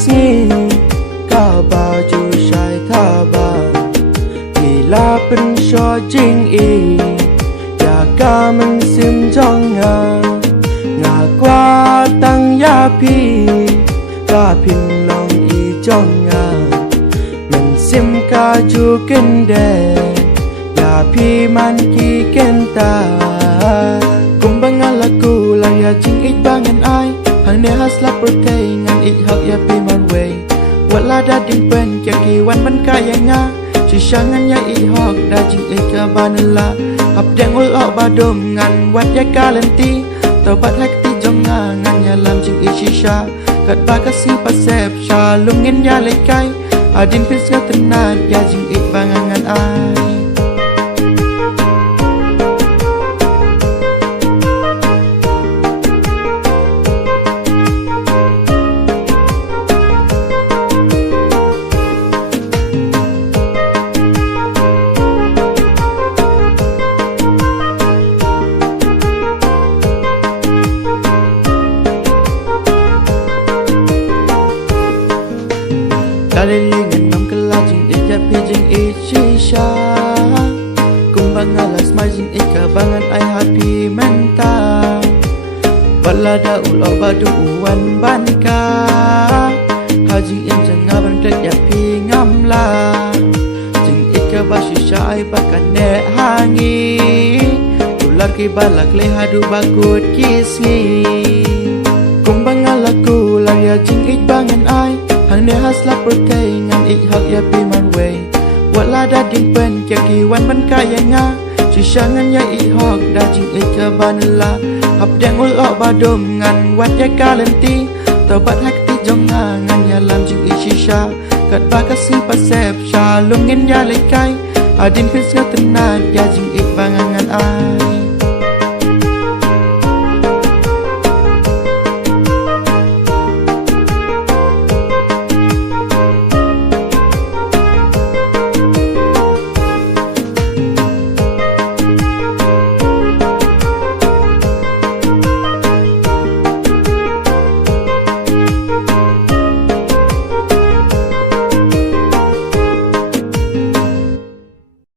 sni ka ba ju shai tha ba thì la pen sho jing e ya ka man sim jong nga qua tăng ya pi ka pin long i jong man sim ka ju ken de ya pi man ki ken ta kum bangala ku la ya jing ik bangan ai hang ne hasla perkai ngan ik hak ya pi man way wala da ding pen kya ki wan man ka ya nga si shangan ya ik hak da jing ik ka banala hap deng ul ok ba dom ngan wat ya kalanti tobat hak ti jong ngan ya lam jing ik shisha kat ba ka si pasep sha lum ngin ya lai kai adin pis ka tenat ya jing ik bangan ai Dalilingan ng kalajing ikapi jing ishisha kung bangalas may jing ikabangan ay happy menta wala da ulo badu uwan ban ka hajing injang ngabang yapi ngamla jing ikabashisha ay bakane hangi ular ki balak lehadu bakut kisngi kung bangalaku laya jing ikbangan ay hang ne hasla perkai ngan ik hak ya pi man way wala da ding pen kya ki wan ban ka ya nga si shangan ya ik hak da jing ik ka banala hap deng ul ok ba dom ngan wat ya kalanti tobat hak ti jong ngan ya lam jing ik shisha kat ba ka si pasep sha lum ngin ya lai kai adin pis ka tenat ya jing ik bangan ai